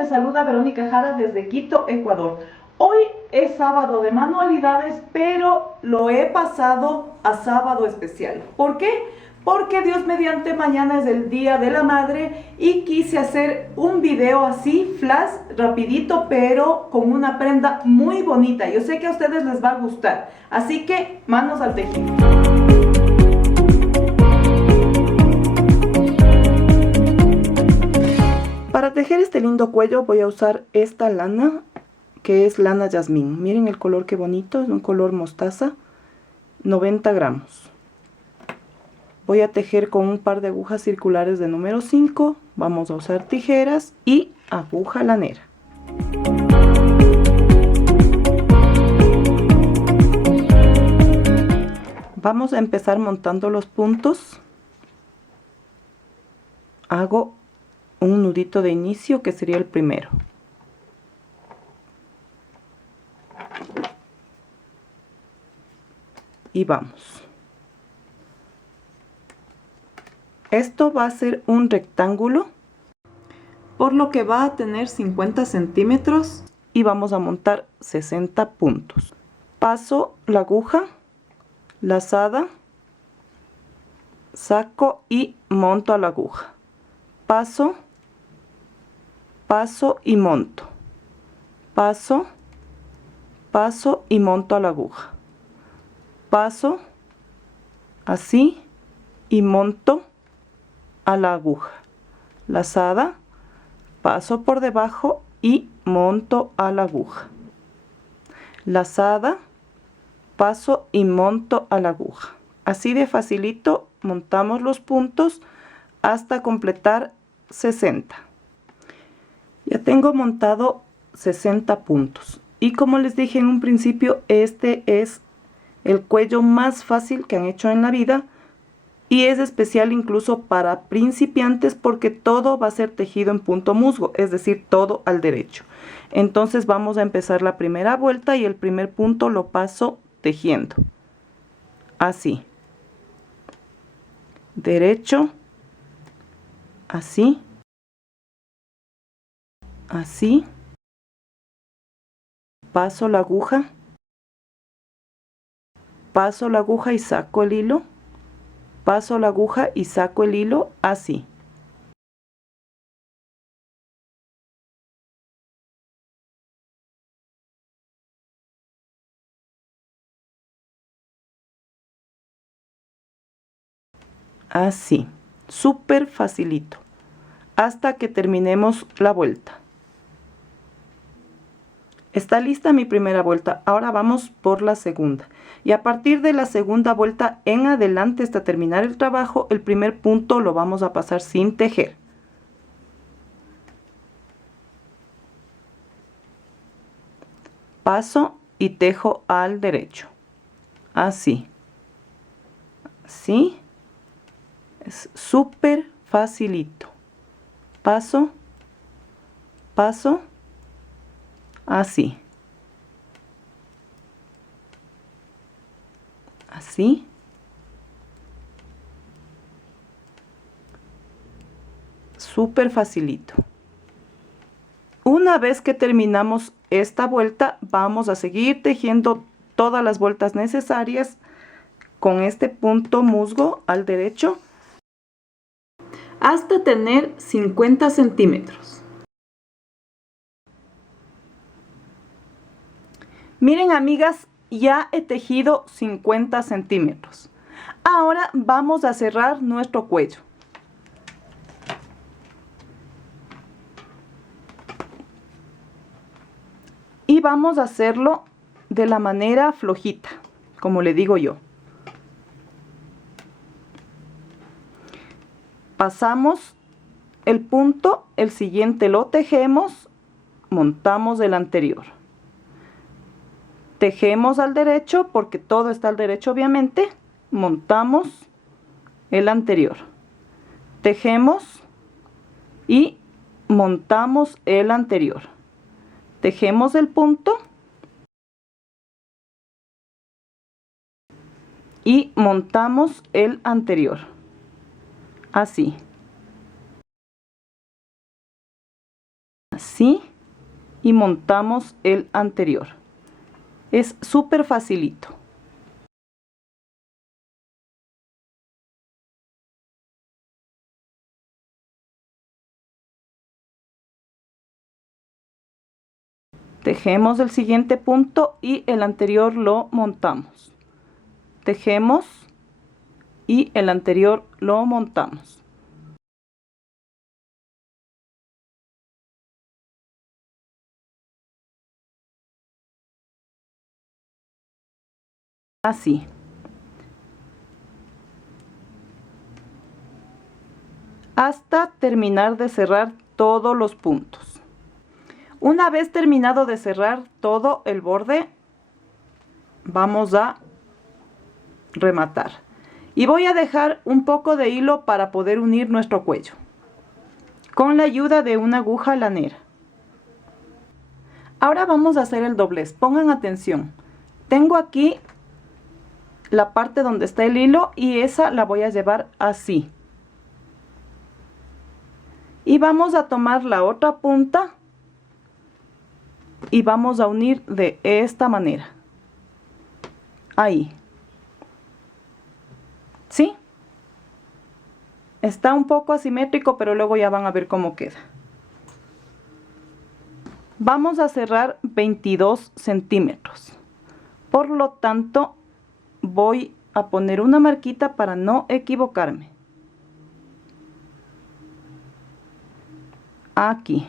les saluda Verónica Jara desde Quito, Ecuador. Hoy es sábado de manualidades, pero lo he pasado a sábado especial. ¿Por qué? Porque Dios mediante mañana es el Día de la Madre y quise hacer un video así, flash, rapidito, pero con una prenda muy bonita. Yo sé que a ustedes les va a gustar, así que manos al tejido. Para tejer este lindo cuello voy a usar esta lana, que es lana jazmín. Miren el color qué bonito, es un color mostaza, 90 gramos. Voy a tejer con un par de agujas circulares de número 5. Vamos a usar tijeras y aguja lanera. Vamos a empezar montando los puntos. Hago un nudito de inicio que sería el primero. Y vamos. Esto va a ser un rectángulo, por lo que va a tener 50 centímetros y vamos a montar 60 puntos. Paso la aguja, lazada, saco y monto a la aguja. Paso, paso y monto. Paso, paso y monto a la aguja. Paso, así, y monto a la aguja. Lazada, paso por debajo y monto a la aguja. Lazada, paso y monto a la aguja. Así de facilito montamos los puntos hasta completar 60. Ya tengo montado 60 puntos. Y como les dije en un principio, este es el cuello más fácil que han hecho en la vida. Y es especial incluso para principiantes porque todo va a ser tejido en punto musgo, es decir, todo al derecho. Entonces vamos a empezar la primera vuelta y el primer punto lo paso tejiendo. Así. Derecho. Así. Así. Paso la aguja. Paso la aguja y saco el hilo. Paso la aguja y saco el hilo así. Así, súper facilito, hasta que terminemos la vuelta. Está lista mi primera vuelta, ahora vamos por la segunda. Y a partir de la segunda vuelta en adelante hasta terminar el trabajo, el primer punto lo vamos a pasar sin tejer. Paso y tejo al derecho. Así. Así. Es súper facilito. Paso. Paso. Así. Así. Súper facilito. Una vez que terminamos esta vuelta, vamos a seguir tejiendo todas las vueltas necesarias con este punto musgo al derecho hasta tener 50 centímetros. Miren, amigas, ya he tejido 50 centímetros. Ahora vamos a cerrar nuestro cuello. Y vamos a hacerlo de la manera flojita, como le digo yo. Pasamos el punto, el siguiente lo tejemos, montamos el anterior. Tejemos al derecho, porque todo está al derecho obviamente, montamos el anterior. Tejemos y montamos el anterior. Tejemos el punto y montamos el anterior. Así. así, y montamos el anterior. Es súper facilito. Tejemos el siguiente punto y el anterior lo montamos. Tejemos y el anterior lo montamos. Así. Hasta terminar de cerrar todos los puntos. Una vez terminado de cerrar todo el borde, vamos a rematar. Y voy a dejar un poco de hilo para poder unir nuestro cuello, con la ayuda de una aguja lanera. Ahora vamos a hacer el doblez. Pongan atención. Tengo aquí la parte donde está el hilo y esa la voy a llevar así. Y vamos a tomar la otra punta y vamos a unir de esta manera. Ahí. ¿Sí? Está un poco asimétrico, pero luego ya van a ver cómo queda. Vamos a cerrar 22 centímetros. Por lo tanto, voy a poner una marquita para no equivocarme. Aquí.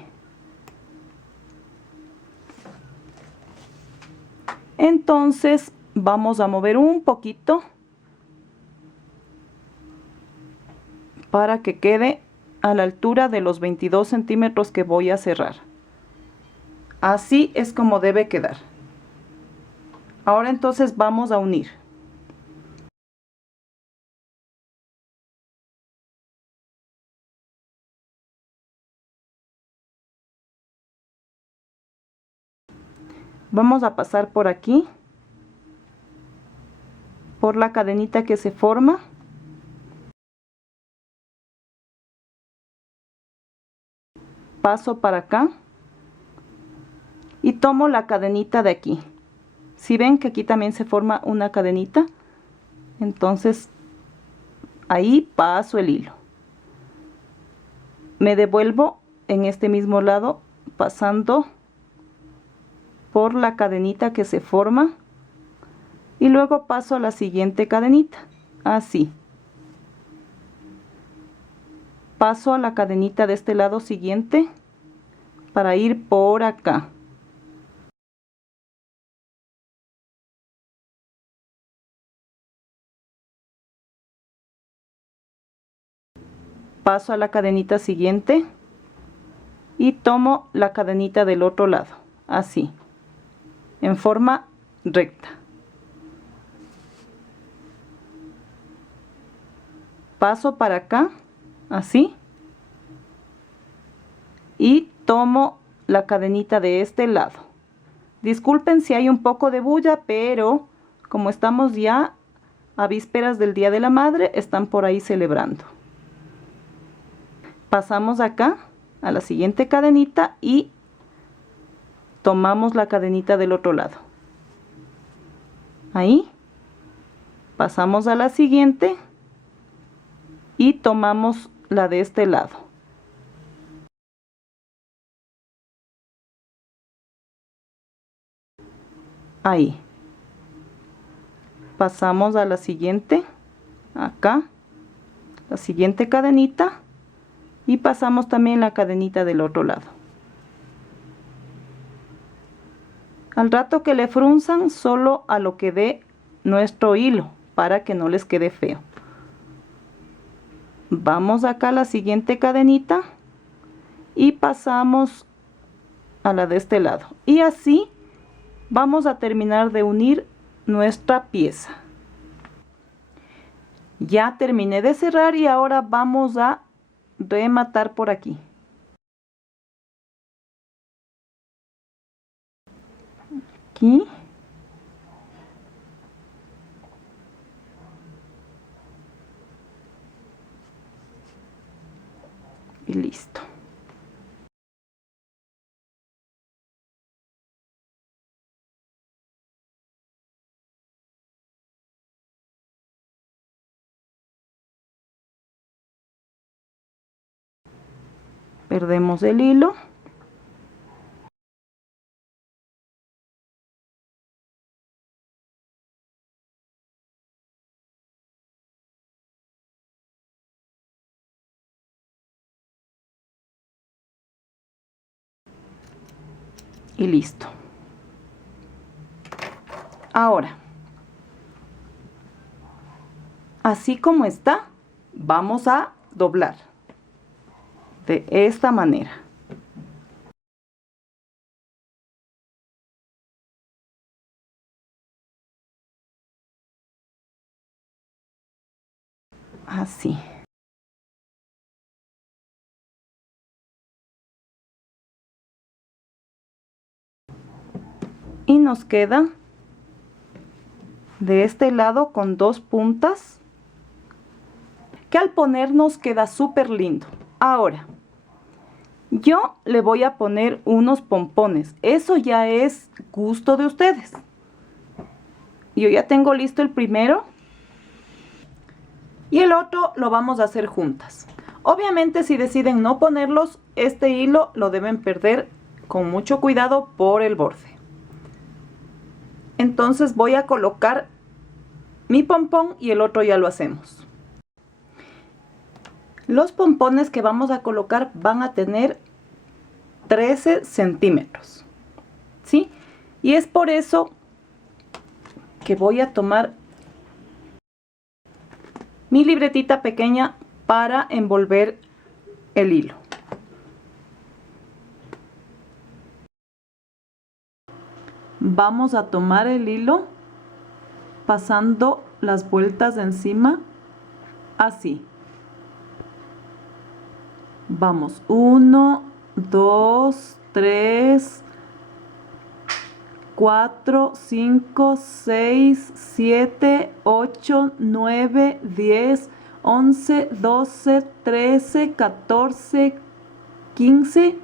Entonces vamos a mover un poquito para que quede a la altura de los 22 centímetros que voy a cerrar. Así es como debe quedar. Ahora entonces vamos a unir. Vamos a pasar por aquí, por la cadenita que se forma. Paso para acá y tomo la cadenita de aquí. Si ven que aquí también se forma una cadenita, entonces ahí paso el hilo. Me devuelvo en este mismo lado pasando por la cadenita que se forma y luego paso a la siguiente cadenita, así. Paso a la cadenita de este lado siguiente para ir por acá. Paso a la cadenita siguiente y tomo la cadenita del otro lado, así, en forma recta. Paso para acá, así, y tomo la cadenita de este lado. Disculpen si hay un poco de bulla, pero como estamos ya a vísperas del Día de la Madre, están por ahí celebrando. Pasamos acá a la siguiente cadenita y tomamos la cadenita del otro lado. Ahí. Pasamos a la siguiente y tomamos la de este lado. Ahí. Pasamos a la siguiente, acá, la siguiente cadenita y pasamos también la cadenita del otro lado. Al rato que le frunzan, solo a lo que dé nuestro hilo para que no les quede feo. Vamos acá a la siguiente cadenita y pasamos a la de este lado. Y así vamos a terminar de unir nuestra pieza. Ya terminé de cerrar y ahora vamos a rematar por aquí. Aquí. Y listo. perdemos el hilo. Y listo. Ahora, así como está, vamos a doblar de esta manera. Así. Y nos queda de este lado con 2 puntas que al ponernos queda súper lindo. Ahora, yo le voy a poner unos pompones. Eso ya es gusto de ustedes. Yo ya tengo listo el primero. Y el otro lo vamos a hacer juntas. Obviamente si deciden no ponerlos, este hilo lo deben perder con mucho cuidado por el borde. Entonces voy a colocar mi pompón y el otro ya lo hacemos. Los pompones que vamos a colocar van a tener 13 centímetros. ¿Sí? Y es por eso que voy a tomar mi libretita pequeña para envolver el hilo. Vamos a tomar el hilo pasando las vueltas de encima así. Vamos 1, 2, 3, 4, 5, 6, 7, 8, 9, 10, 11, 12, 13, 14, 15,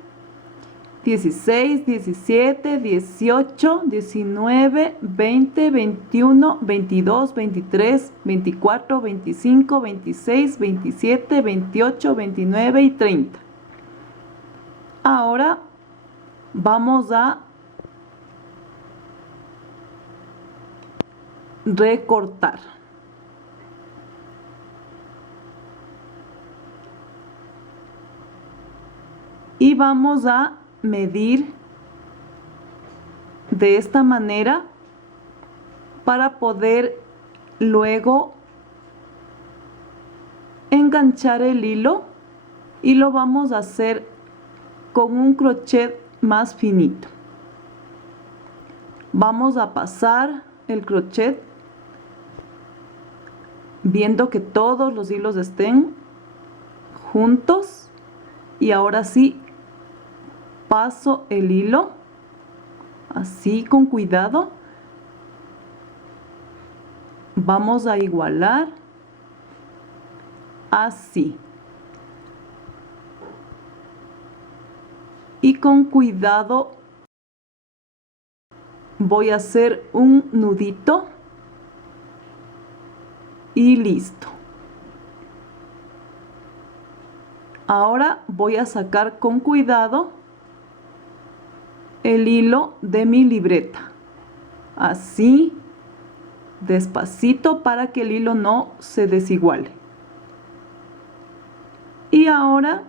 16, 17, 18, 19, 20, 21, 22, 23, 24, 25, 26, 27, 28, 29 y 30. Ahora vamos a recortar. Y vamos a medir de esta manera para poder luego enganchar el hilo, y lo vamos a hacer con un crochet más finito. Vamos a pasar el crochet viendo que todos los hilos estén juntos, y ahora sí paso el hilo así con cuidado. Vamos a igualar así, y con cuidado voy a hacer un nudito y listo. Ahora voy a sacar con cuidado el hilo de mi libreta, así despacito para que el hilo no se desiguale. Y ahora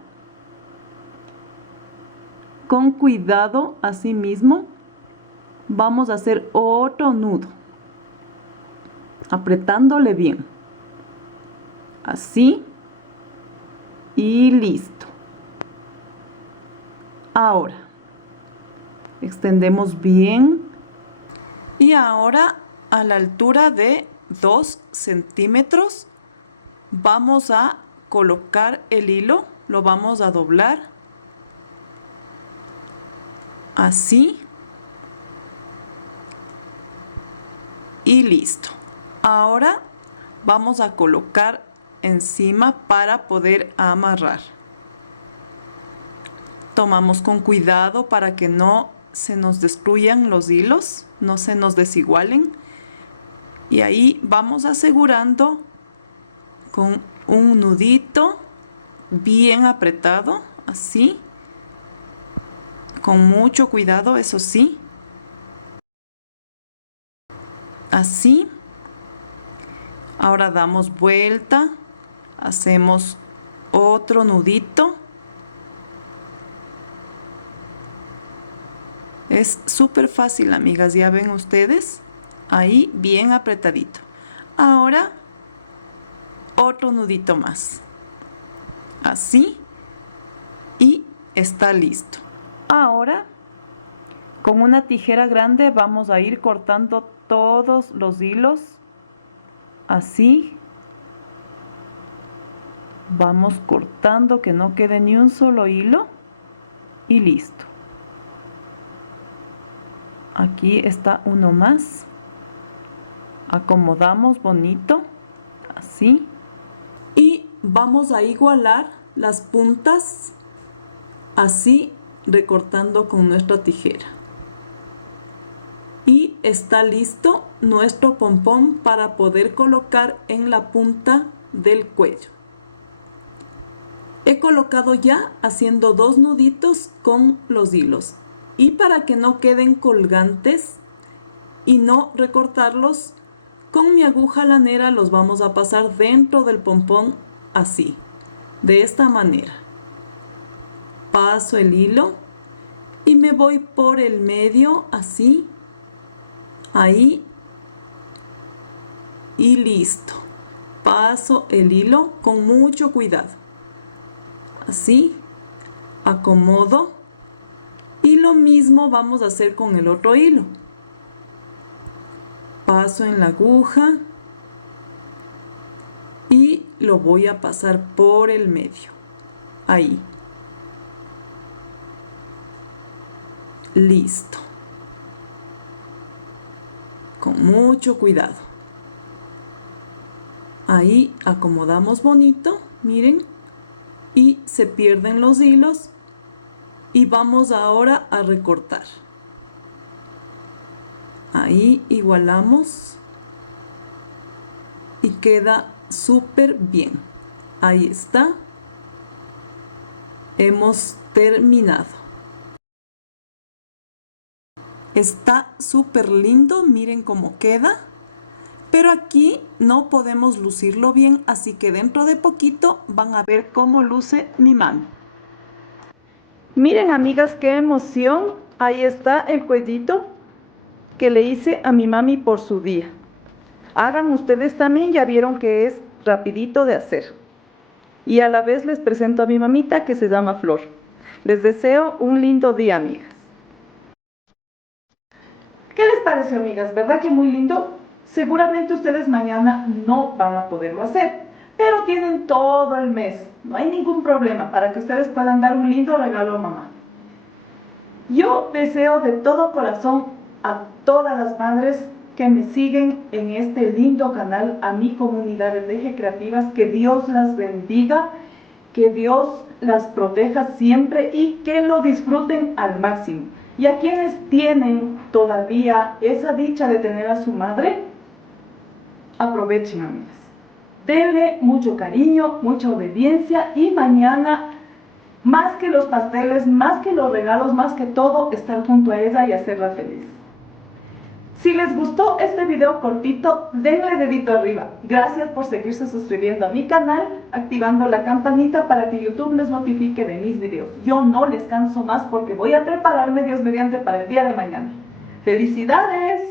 con cuidado, así mismo vamos a hacer otro nudo, apretándole bien, así, y listo. Ahora extendemos bien, y ahora a la altura de 2 centímetros vamos a colocar el hilo, lo vamos a doblar así, y listo. Ahora vamos a colocar encima para poder amarrar. Tomamos con cuidado para que no se nos destruyan los hilos, no se nos desigualen, y ahí vamos asegurando con un nudito bien apretado, así, con mucho cuidado, eso sí. Así. Ahora damos vuelta, hacemos otro nudito. Es súper fácil, amigas, ya ven ustedes, ahí bien apretadito. Ahora otro nudito más, así, y está listo. Ahora con una tijera grande vamos a ir cortando todos los hilos, así. Vamos cortando que no quede ni un solo hilo y listo. Aquí está uno más. Acomodamos bonito, así. Y vamos a igualar las puntas, así, recortando con nuestra tijera. Y está listo nuestro pompón para poder colocar en la punta del cuello. He colocado ya haciendo 2 nuditos con los hilos. Y para que no queden colgantes y no recortarlos, con mi aguja lanera los vamos a pasar dentro del pompón así, de esta manera. Paso el hilo y me voy por el medio así, ahí, y listo. Paso el hilo con mucho cuidado. Así, acomodo y lo mismo vamos a hacer con el otro hilo. Paso en la aguja y lo voy a pasar por el medio, ahí. Listo. Con mucho cuidado. Ahí acomodamos bonito, miren, y se pierden los hilos y vamos ahora a recortar. Ahí igualamos y queda súper bien. Ahí está. Hemos terminado. Está súper lindo, miren cómo queda. Pero aquí no podemos lucirlo bien, así que dentro de poquito van a ver cómo luce mi mami. Miren, amigas, qué emoción. Ahí está el cuellito que le hice a mi mami por su día. Hagan ustedes también, ya vieron que es rapidito de hacer. Y a la vez les presento a mi mamita que se llama Flor. Les deseo un lindo día, amigas. ¿Qué les pareció, amigas? ¿Verdad que muy lindo? Seguramente ustedes mañana no van a poderlo hacer, pero tienen todo el mes. No hay ningún problema para que ustedes puedan dar un lindo regalo a mamá. Yo deseo de todo corazón a todas las madres que me siguen en este lindo canal, a mi comunidad de Deje Creativas, que Dios las bendiga, que Dios las proteja siempre y que lo disfruten al máximo. Y a quienes tienen todavía esa dicha de tener a su madre, aprovechen, amigas. Denle mucho cariño, mucha obediencia y mañana, más que los pasteles, más que los regalos, más que todo, estar junto a ella y hacerla feliz. Si les gustó este video cortito, denle dedito arriba. Gracias por seguirse suscribiendo a mi canal, activando la campanita para que YouTube les notifique de mis videos. Yo no les canso más porque voy a prepararme, Dios mediante, para el día de mañana. ¡Felicidades!